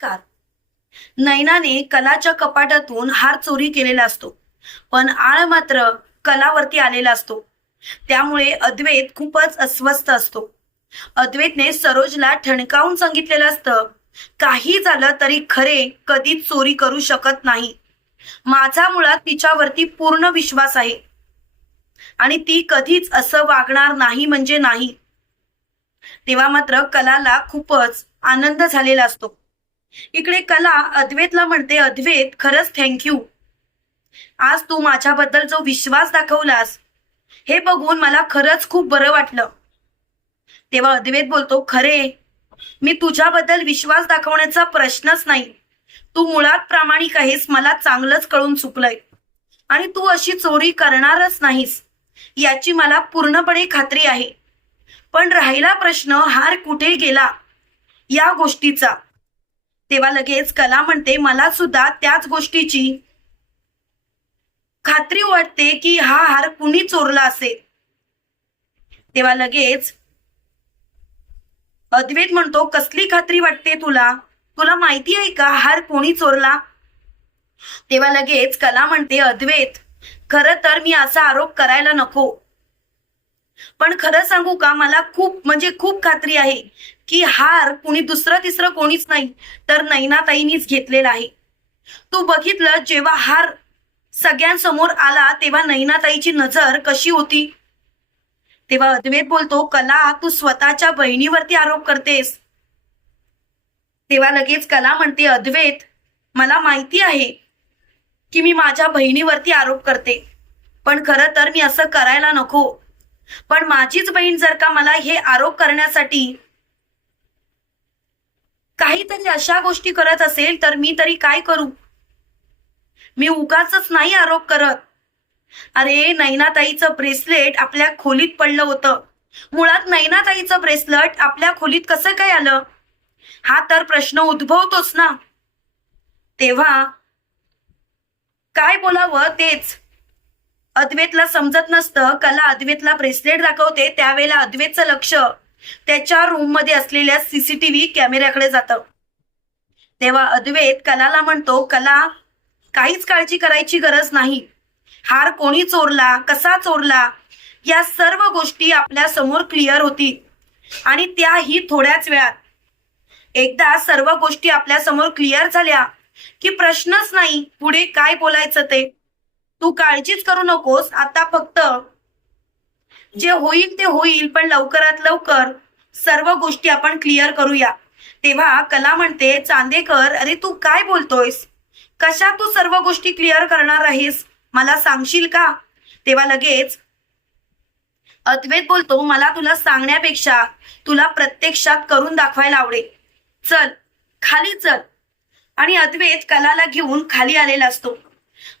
Car. नैनाने कलाच्या कपाटातून हार चोरी केलेला असतो. पण आळ मात्र कलावरती आलेला असतो. त्यामुळे अद्वैत खूपच अस्वस्थ असतो. अद्वैतने सरोजला ठणकावून सांगितलेलं असतं काही झालं तरी खरे कधीच चोरी करू शकत नाही. माझा मुळात तिच्यावरती पूर्ण विश्वास आहे. आणि ती कधीच असं वागणार नाही म्हणजे नाही. तेव्हा मात्र कलाला खूपच आनंद झालेला असतो. इकडे कला अद्वैतला म्हणते अद्वैत खरंच थँक्यू आज तू माझ्याबद्दल जो विश्वास दाखवलास हे बघून मला खरंच खूप बरं वाटलं. तेव्हा अद्वैत बोलतो खरे मी तुझ्याबद्दल विश्वास दाखवण्याचा प्रश्नच नाही. तू मुळात प्रामाणिक आहेस मला चांगलंच कळून चुकलंय. आणि तू अशी चोरी करणारच नाहीस याची मला पूर्णपणे खात्री आहे. पण राहिला प्रश्न हार कुठे गेला? या गोष्टीचा. तेव्हा लगेच कला म्हणते मला सुद्धा त्याच गोष्टीची खात्री वाटते की हा हार कुणी चोरला असेल. तेव्हा लगेच अद्वैत म्हणतो कसली खात्री वाटते तुला? तुला माहिती आहे का हार कोणी चोरला? तेव्हा लगेच कला म्हणते अद्वैत खर तर मी असा आरोप करायला नको. पण खरं सांगू का? मला खूप म्हणजे खूप खात्री आहे. की हार कुणी दुसरं तिसरं कोणीच नाही तर नैनाताईनीच घेतलेला आहे. तू बघितलं जेव्हा हार सगळ्यांसमोर आला तेव्हा नैनाताईची नजर कशी होती? तेव्हा अद्वैत बोलतो कला तू स्वतःच्या बहिणीवरती आरोप करतेस. तेव्हा लगेच कला म्हणते अद्वैत मला माहिती आहे की मी माझ्या बहिणीवरती आरोप करते पण खरं तर मी असं करायला नको. पण माझीच बहीण जर का मला हे आरोप करण्यासाठी काहीतरी अशा गोष्टी करत असेल तर मी तरी काय करू? मी उगाच नाही आरोप करत. अरे नैनाताईचं ब्रेसलेट आपल्या खोलीत पडलं होतं. मुळात नैनाताईचं ब्रेसलेट आपल्या खोलीत कसं काय आलं? हा तर प्रश्न उद्भवतोच ना. तेव्हा काय बोलावं तेच. अद्वेतला समजत नसतं कला अद्वेतला ब्रेसलेट दाखवते त्यावेळेला अद्वेतचं लक्ष. त्याच्या रूममध्ये असलेल्या सीसीटीव्ही कॅमेऱ्याकडे जातं. तेव्हा अद्वैत कलाला म्हणतो कला काहीच काळजी करायची गरज नाही. हार कोणी चोरला कसा चोरला या सर्व गोष्टी आपल्यासमोर क्लिअर होती. आणि त्याही थोड्याच वेळात. एकदा सर्व गोष्टी आपल्यासमोर क्लिअर झाल्या की प्रश्नच नाही पुढे काय बोलायचं ते? तू काळजीच करू नकोस आता फक्त जे होईल ते होईल पण लवकरात लवकर सर्व गोष्टी आपण क्लिअर करूया. तेव्हा कला म्हणते चांदेकर अरे तू काय बोलतोयस? कशा तू सर्व गोष्टी क्लिअर करणार आहेस मला सांगशील का? तेव्हा लगेच अद्वैत बोलतो मला तुला सांगण्यापेक्षा तुला प्रत्यक्षात करून दाखवायला आवडेल. चल खाली चल. आणि अद्वैत कलाला घेऊन खाली आलेला असतो.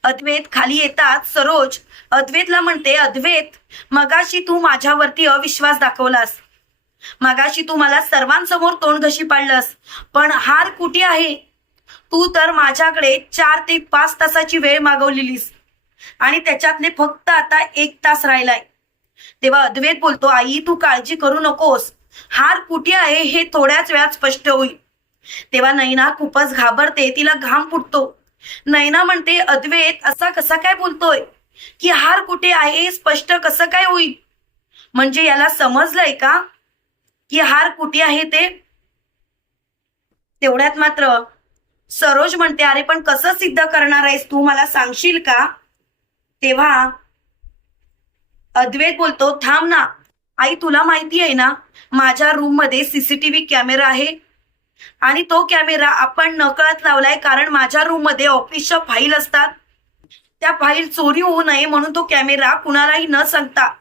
अद्वैत खाली येतात सरोज अद्वैतला म्हणते अद्वैत मगाशी तू माझ्यावरती अविश्वास दाखवलास. मगाशी तू मला सर्वांसमोर तोंड घशी पाडलंस पण हार कुठे आहे? तू तर माझ्याकडे चार ते पाच तासाची वेळ मागवलेलीस आणि त्याच्यातले फक्त आता एक तास राहिलाय. तेव्हा अद्वैत बोलतो आई तू काळजी करू नकोस. हार कुठे आहे हे थोड्याच वेळात स्पष्ट होईल. तेव्हा नैना खूपच घाबरते तिला घाम फुटतो. नैना म्हणते अद्वैत असा कसा काय बोलतोय? की हार कुठे आहे हे स्पष्ट कसं काय होईल? म्हणजे याला समजलंय का? की हार कुठे आहे ते? तेवढ्यात मात्र सरोज म्हणते अरे पण कसं सिद्ध करणार आहेस तू? मला सांगशील का? तेव्हा अद्वैत बोलतो थांब ना. आई तुला माहिती आहे ना माझ्या रूममध्ये सीसीटीव्ही कॅमेरा आहे. आणि तो कॅमेरा आपण नकळत लावलाय कारण माझ्या रूममध्ये ऑफिसच्या फाईल असतात. त्या फाईल चोरी होऊ नये म्हणून तो कॅमेरा कुणालाही न सांगता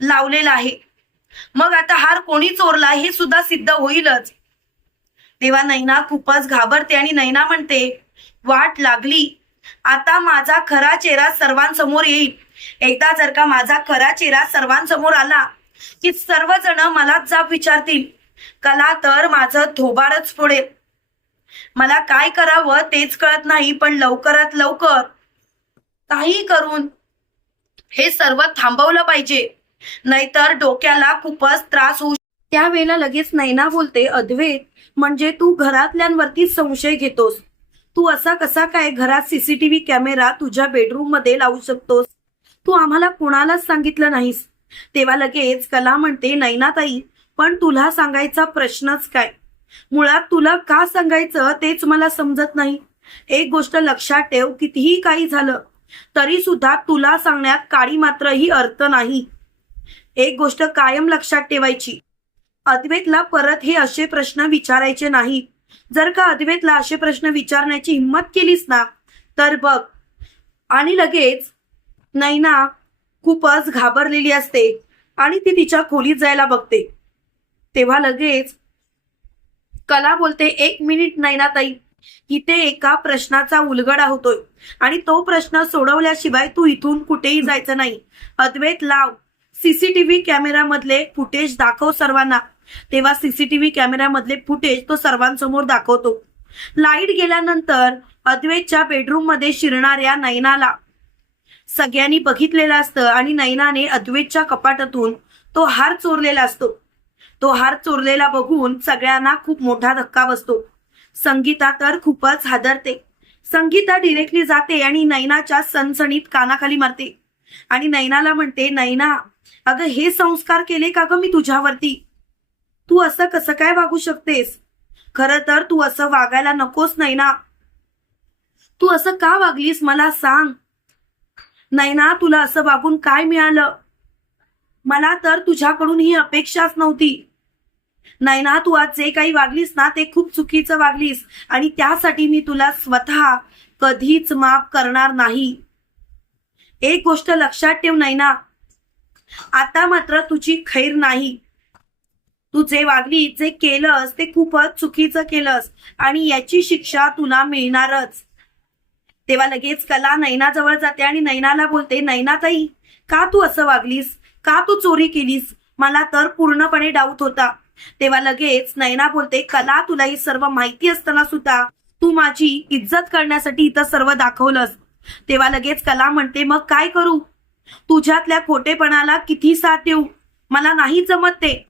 लावलेला आहे. मग आता हार कोणी चोरला हे सुद्धा सिद्ध होईलच. तेव्हा नैना खूपच घाबरते आणि नैना म्हणते वाट लागली. आता माझा खरा चेहरा सर्वांसमोर येईल. एकदा जर का माझा खरा चेहरा सर्वांसमोर आला की सर्वजण मलाच जाब विचारतील. कला तर माझं थोबाडच पुढे. मला काय करावं तेच कळत नाही पण लवकरात लवकर काही करून हे सर्व थांबवलं पाहिजे. नाहीतर डोक्याला खूपच त्रास होऊ त्यावेळेला लगेच नैना बोलते अद्वैत म्हणजे तू घरातल्यांवरती संशय घेतोस. तू असा कसा काय घरात सीसीटीव्ही कॅमेरा तुझ्या बेडरूममध्ये लावू शकतोस? तू आम्हाला कुणालाच सांगितलं नाहीस. तेव्हा लगेच कला म्हणते नैनाताई पण तुला सांगायचा प्रश्नच काय? मुळात तुला का सांगायचं तेच मला समजत नाही. एक गोष्ट लक्षात ठेव कितीही काही झालं तरी सुद्धा तुला सांगण्यात काळी मात्रही अर्थ नाही. एक गोष्ट कायम लक्षात ठेवायची. अद्वैतला परत हे असे प्रश्न विचारायचे नाही. जर का अद्वैतला असे प्रश्न विचारण्याची हिंमत केलीस ना तर बघ. आणि लगेच नैना खूपच घाबरलेली असते आणि ती तिच्या खोलीत जायला बघते. तेव्हा लगेच कला बोलते एक मिनिट नैनाताई इथे एका प्रश्नाचा उलगडा होतोय आणि तो प्रश्न सोडवल्याशिवाय तू इथून कुठेही जायचं नाही. अद्वैत लाव. सीसीटीव्ही कॅमेरामधले फुटेज दाखव सर्वांना. तेव्हा सीसीटीव्ही कॅमेरामधले फुटेज तो सर्वांसमोर दाखवतो. लाइट गेल्यानंतर अद्वैतच्या बेडरूममध्ये शिरणाऱ्या नैनाला सगळ्यांनी बघितलेलं असतं आणि नैनाने अद्वैतच्या कपाटातून तो हार चोरलेला असतो. तो हार चोरलेला बघून सगळ्यांना खूप मोठा धक्का बसतो. संगीता तर खूपच हादरते. संगीता डिरेक्टली जाते आणि नैनाच्या सणसणीत कानाखाली मारते. आणि नैनाला म्हणते नैना अगं हे संस्कार केले का ग मी तुझ्यावरती? तू असं कसं काय वागू शकतेस? खरं तर तू असं वागायला नकोस नैना. तू असं का वागलीस मला सांग. नैना तुला असं वागून काय मिळालं? मला तर तुझ्याकडून ही अपेक्षाच नव्हती. नैना तू आज जे काही वागलीस ना ते खूप चुकीचं वागलीस आणि त्यासाठी मी तुला स्वतः कधीच माफ करणार नाही. एक गोष्ट लक्षात ठेव नैना आता मात्र तुझी खैर नाही. तू जे वागली जे केलंस ते खूपच चुकीचं केलंस आणि याची शिक्षा तुला मिळणारच. तेव्हा लगेच कला नैनाजवळ जाते आणि नैनाला बोलते नैनाताई का तू असं वागलीस? का तू चोरी केलीस? मला तर पूर्णपणे डाऊट होता. तेव्हा लगेच नैना बोलते कला तुला ही सर्व माहिती असताना सुद्धा तू माझी इज्जत करण्यासाठी इथं सर्व दाखवलंस. तेव्हा लगेच कला म्हणते मग काय करू? तुझ्यातल्या खोटेपणाला किती साथ देऊ? मला नाही जमत ते.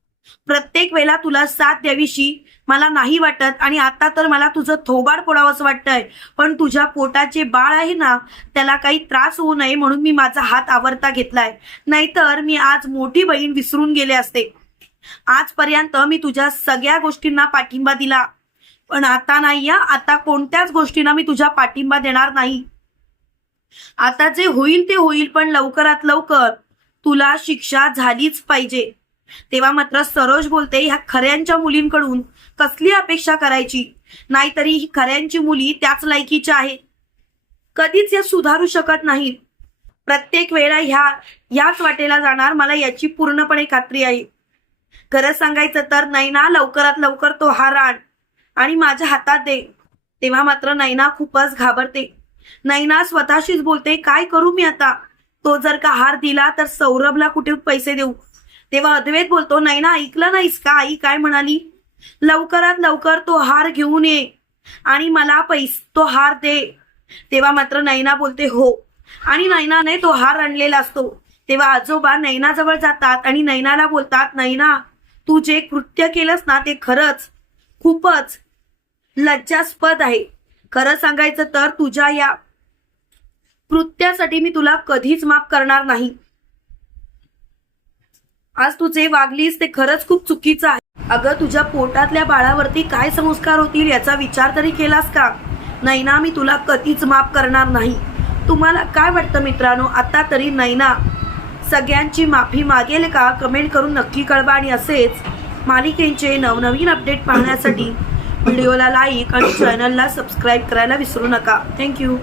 प्रत्येक वेळेला तुला साथ द्यावीशी मला नाही वाटत आणि आता तर मला तुझं थोबाड फोडावंसं वाटतंय. पण तुझ्या पोटाचे बाळ आहे ना त्याला काही त्रास होऊ नये म्हणून मी माझा हात आवरता घेतलाय. नाहीतर मी आज मोठी बहीण विसरून गेले असते. आजपर्यंत मी तुझ्या सगळ्या गोष्टींना पाठिंबा दिला. पण आता नाही या आता कोणत्याच गोष्टींना मी तुझ्या पाठिंबा देणार नाही. आता जे होईल ते होईल पण लवकरात लवकर तुला शिक्षा झालीच पाहिजे. तेव्हा मात्र सरोज बोलते ह्या खऱ्यांच्या मुलींकडून कसली अपेक्षा करायची? नाहीतरी ही खऱ्यांची मुली त्याच लायकीच्या आहेत. कधीच या सुधारू शकत नाहीत. प्रत्येक वेळा ह्या याच वाटेला जाणार मला याची पूर्णपणे खात्री आहे. खरं सांगायचं तर नैना लवकरात लवकर तो हार आण आणि माझ्या हातात दे. तेव्हा मात्र नैना खूपच घाबरते. नैना स्वतःशीच बोलते काय करू मी आता? तो जर का हार दिला तर सौरभला कुठे पैसे देऊ? तेव्हा अद्वैत बोलतो नैना ऐकलं नाहीस का? आई काय म्हणाली? लवकरात लवकर तो हार घेऊन ये आणि मला पैस तो हार दे. तेव्हा मात्र नैना बोलते हो. आणि नैनाने तो हार आणलेला असतो. तेव्हा आजोबा नैनाजवळ जातात आणि नैनाला बोलतात नैना तू जे कृत्य केलंस ना ते खरंच खूपच लज्जास्पद आहे. खरं सांगायचं तर तुझ्या या कृत्यासाठी मी तुला कधीच माफ करणार नाही. आज तू जे वागलीस ते खरंच खूप चुकीचं आहे. अगं तुझ्या पोटातल्या बाळावरती काय संस्कार होतील याचा विचार तरी केलास का? नैना मी तुला कधीच माफ करणार नाही. तुम्हाला काय वाटतं मित्रांनो? आता तरी नैना सगळ्यांची माफी मागेल का? कमेंट करून नक्की कळवा आणि असेच मालिकेचे नवनवीन अपडेट पाहण्यासाठी व्हिडिओला लाईक आणि चॅनलला सबस्क्राईब करायला विसरू नका. थँक्यू.